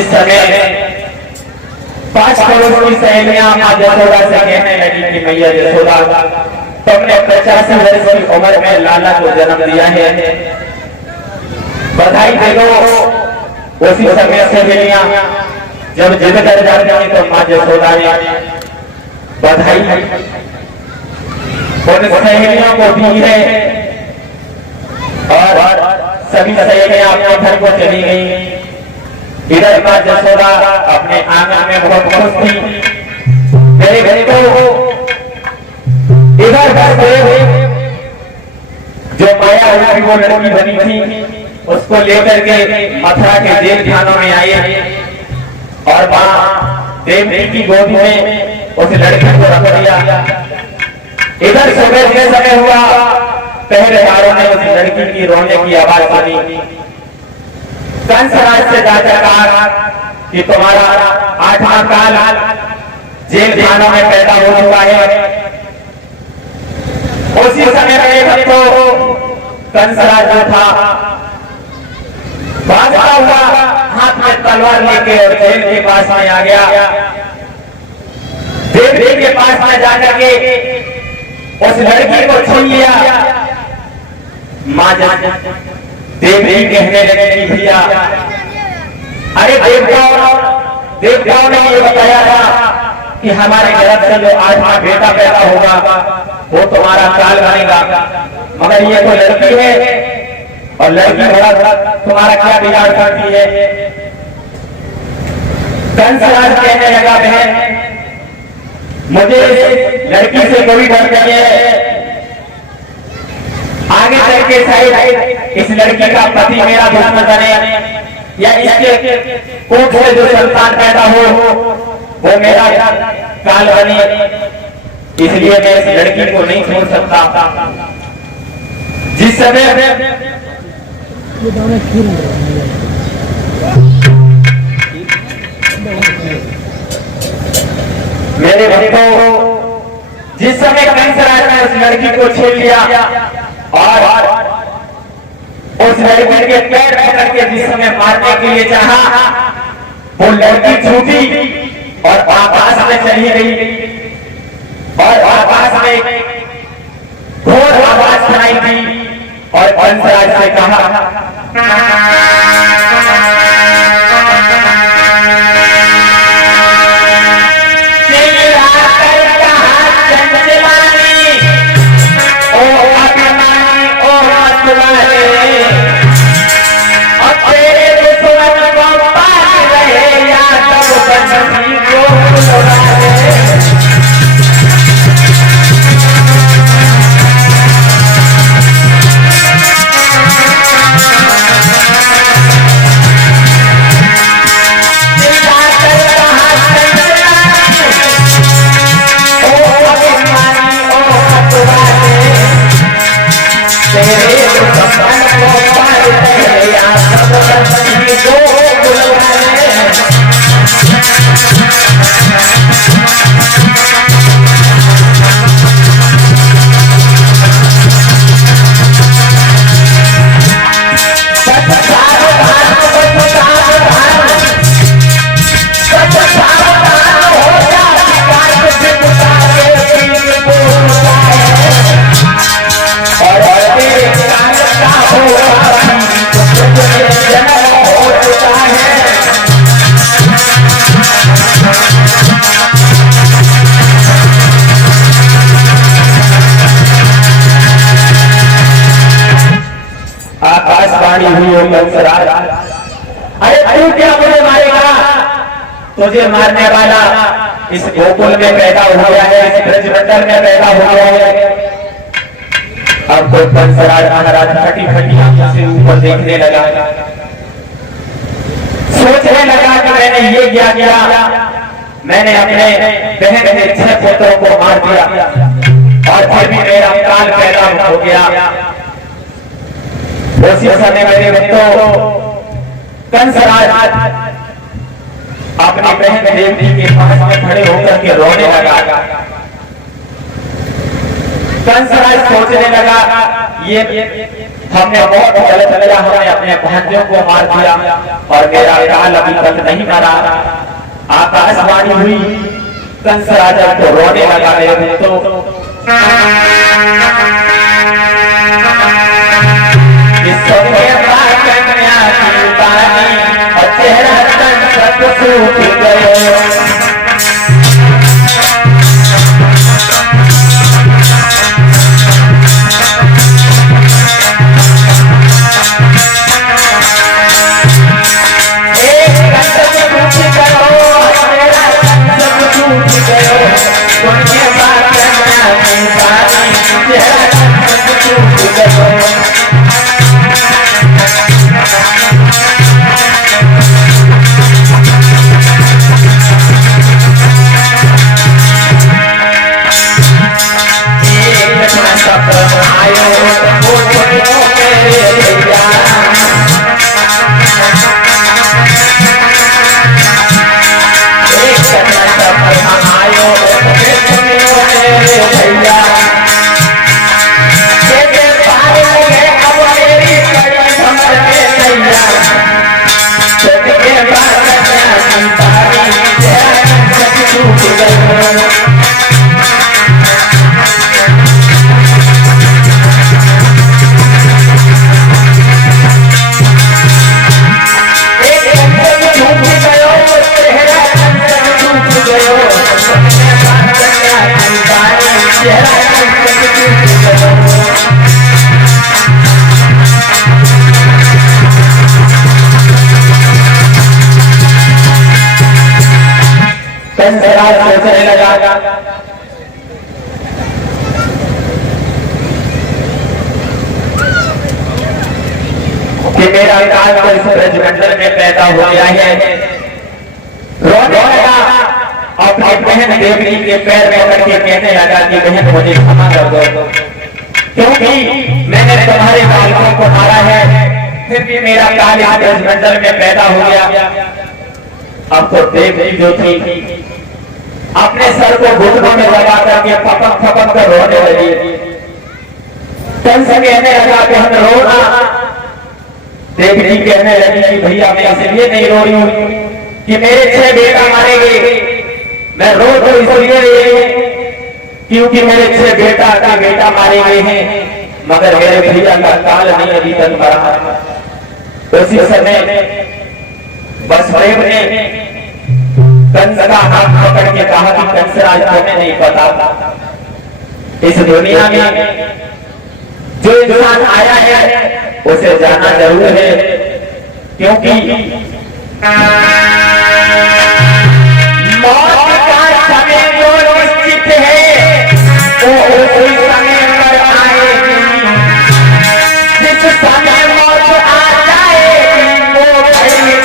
जिस समय 5 करोड़ की सहेलियां मां यशोदा से कहने लगी कि मैया यशोदा, तुमने 85 वर्ष की उम्र में लाला को जन्म दिया है, बधाई दे दो। उसी समय सहेलियां जब जिद कर जाती हैं तो मां यशोदा ने बधाई उन सहेलियों को दी है और सभी सहेलियां अपने घर को चली गई। इधर मां यशोदा अपने आंगन में बहुत खुश थी। मेरे घर को इधर जो माया हुई वो लड़की बनी थी, उसको लेकर के मथुरा के जेल खानों में आए और मां देवी की गोदी में उस लड़की को रख दिया। इधर सुबह के समय हुआ, पहरेदारों ने उस लड़की की रोने की आवाज सुनी। कंसराज से जाकर कहा कि तुम्हारा 8वां काल जेल खानों में पैदा हो चुका है। उसी समय में तो कंसराज जो था भागता हुआ हाथ में तलवार लेके और जेल के पास में आ गया। देवी के पास में जाकर के उस लड़की को छीन लिया। मां देवी कहने लगी भैया, अरे देवताओं ने ये बताया था कि हमारे गर्भ से जो 8वां बेटा पैदा होगा वो तुम्हारा काल बनेगा, मगर ये तो लड़की है और लड़की बड़ा तुम्हारा क्या बिगाड़ करती है। कंसराज कहने लगा, बहन मुझे लड़की से कोई डर नहीं है, आगे चल के शायद इस लड़की का पति मेरा दुश्मन बने या इसके कोख से जो संतान पैदा हो वो मेरा काल बने, इसलिए मैं इस लड़की को नहीं छोड़ सकता। जिस समय मेरे भक्तों, जिस समय कंसराज ने उस लड़की को छीन लिया और उस लड़की के पैर पकड़ के जिस समय मारने के लिए चाहा, वो लड़की छूटी और आकाश में चली गई और आकाश में घोर आवाज सुनाई दी और कंसराज से कहा, हुई हो कंसराज, अरे तू क्या मुझे मारेगा? तुझे मारने वाला इस गोकुल में पैदा हो गया है, इस ब्रजमंडल में पैदा हो गया है। अब तो कंसराज महाराज फटी फटी आंखों से ऊपर देखने लगा, सोचने लगा कि मैंने ये क्या किया, मैंने अपने बहन के 6 पुत्रों को मार दिया और फिर भी मेरा काल पैदा हो गया। उसी समय मेरे बच्चों कंसराज अपनी बहन देवी के पास में खड़े होकर के रोने लगा। कंसराज सोचने लगा ये हमने बहुत गलत किया, हमने अपने भाइयों को मार दिया और मेरा काल अभी तक नहीं मरा। आकाशवाणी हुई, कंस राजा को रोने लगा। मेरे भक्तों, चेहरा सूख गयो। सोचने लगा कि मेरा काल तो इस ब्रजमंडल में पैदा हो गया है। रोने लगा, अपनी बहन देवनी के पैर में करके कहने लगा कि बहन मुझे क्षमा कर दो, क्योंकि मैंने तुम्हारे बालकों को मारा है, फिर भी मेरा काल इस ब्रजमंडल में पैदा हो गया। अब तो देवनी जो थी अपने सर को घुटनों में लगा करके फपक फपक कर रोने लगी। कंस कहने लगा कि हम रोना। देवनी कहने लगी कि भैया मैं इसलिए नहीं रो रही हूं कि मेरे 6 बेटा मारे गए, मैं रो तो इसलिए रही हूं क्योंकि मेरे 6 बेटा मारे गए हैं, मगर मेरे भैया का काल नहीं अभी तक मरा। उसी समय वसुदेव ने कंस का हाथ पकड़ के कहा कि कंसराज तुम्हें नहीं पता, इस दुनिया में जो इंसान आया है उसे जाना जरूर है, क्योंकि मौत का समय जो निश्चित है वो उसी समय पर आएगी। जिस समय मौत आ जाएगी वो पहले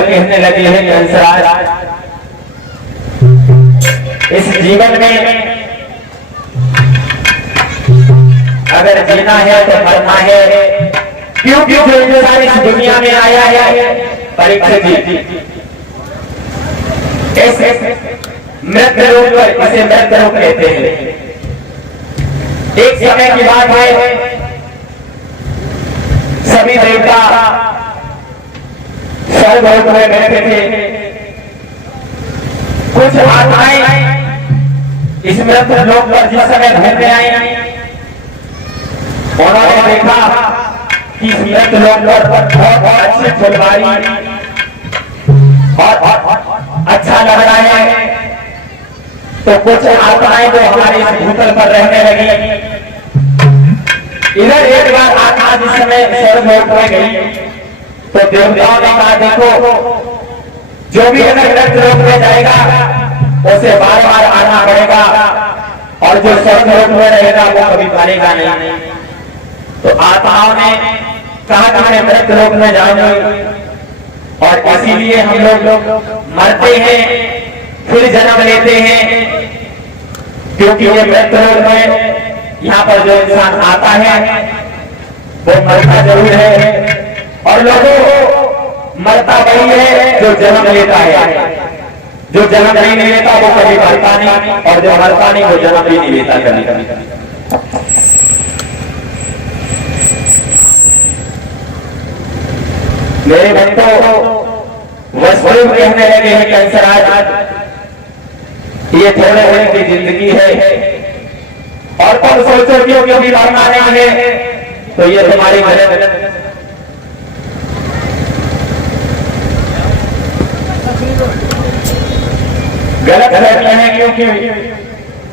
कहने लगे हैं कंसराज इस जीवन में अगर जीना है तो मरना है, क्योंकि जो इंसान इस दुनिया में आया है परीक्षित जी, मृत्यु रोग, इसे मृत्यु रोग कहते हैं। एक समय की बात है, सभी देवता स्वर्गलोक में बैठे थे। कुछ आत्माएं इस मृत्यु लोक पर जिस समय घूमने आई, उन्होंने देखा कि इस मृत्यु लोक पर बहुत अच्छी फुलवारी और अच्छा लग रहा है। तो कुछ आत्माएं जो हमारे इस भूतल पर रहने लगी, इधर एक बार आत्मा जिस समय स्वर्गलोक में गई तो देवताओं ने कहा देखो, जो भी अगर मृत्यु लोक में जाएगा उसे बार बार आना पड़ेगा, और जो स्वर्गलोक में रहेगा वो कभी मरेगा नहीं। तो आत्माओं ने कहा कि मैं मृत्यु लोक में जाऊंगी, और इसीलिए हम लोग मरते हैं फिर जन्म लेते हैं, क्योंकि ये मृत्यु लोक में यहाँ पर जो इंसान आता है वो मरता जरूर है, और लोगों को मरता वही है जो जन्म लेता है। जो जन्म नहीं लेता वो कभी मरता नहीं, और जो मरता नहीं वो जन्म भी नहीं लेता कभी कभी। मेरे भक्तों, वसुदेव कहने लगे हैं कंसराज, ये थोड़े दिन की जिंदगी है, और तुम सोचो क्योंकि मरना नहीं है, तो ये तुम्हारी गलत फहमी है, क्योंकि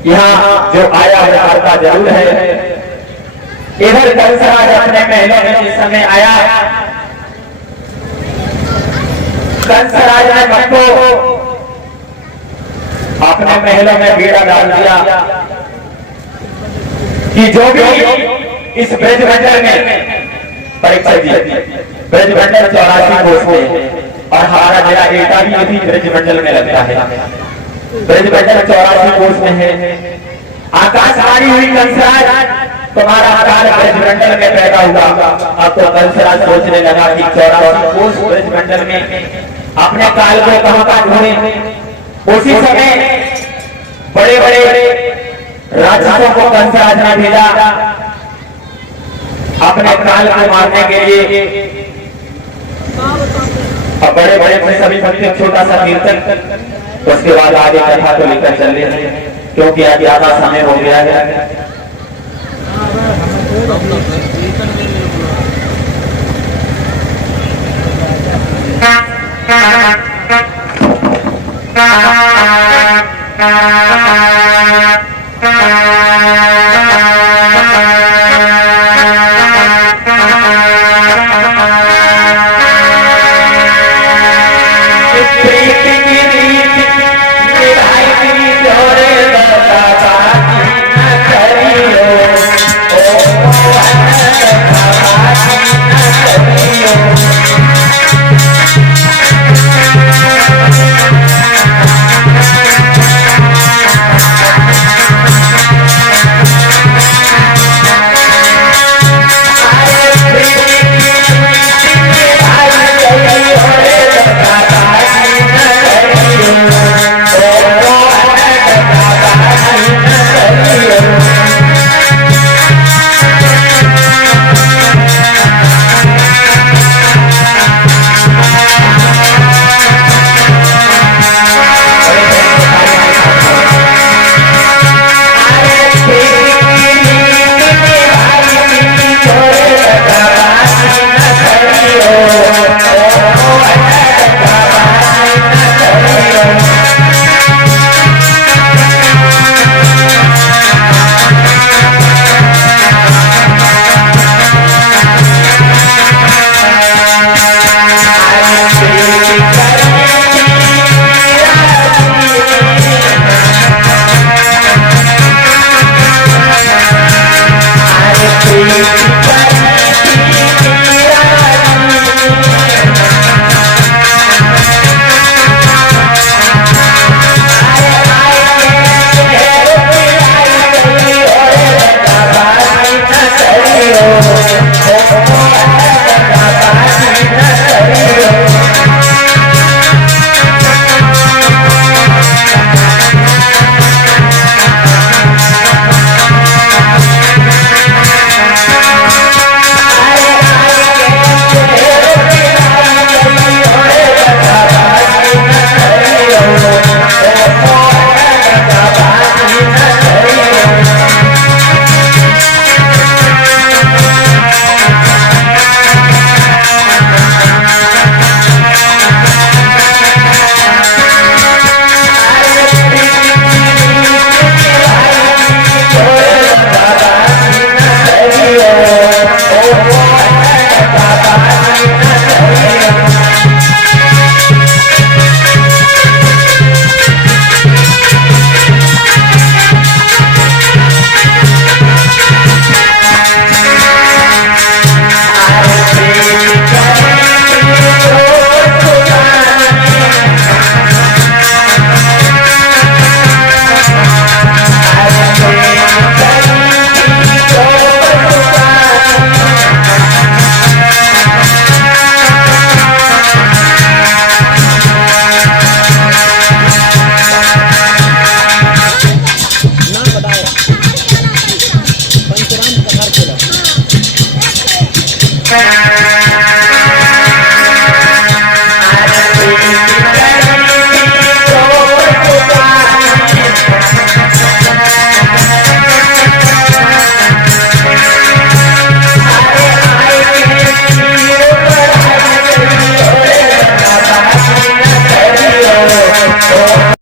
यहाँ जो आया है मरता जरूर है। इधर कंसराज अपने महलों में जिस समय आया, कंसराज ने भक्तों अपने महलों में बेड़ा डाल दिया कि जो भी इस ब्रजमंडल में, परीक्षित जी, ब्रजमंडल 84 कोस में, और हमारा जिला एटा भी इसी ब्रजमंडल में लगता है। ब्रजमंडल 84 कोस में है। आकाशवाणी हुई कंसराज, तुम्हारा काल ब्रजमंडल में पैदा हुआ। अब तो कंसराज सोचने लगा कि 84 कोस ब्रजमंडल में अपने काल को कहां का ढूंढे। उसी समय बड़े बड़े राक्षसों को कंसराज ने भेजा अपने काल को मारने के लिए। अब बड़े बड़े सभी भक्त छोटा सा कीर्तन, उसके बाद आगे कथा को लेकर चल रहे हैं, क्योंकि आज ज्यादा समय हो गया है। Oh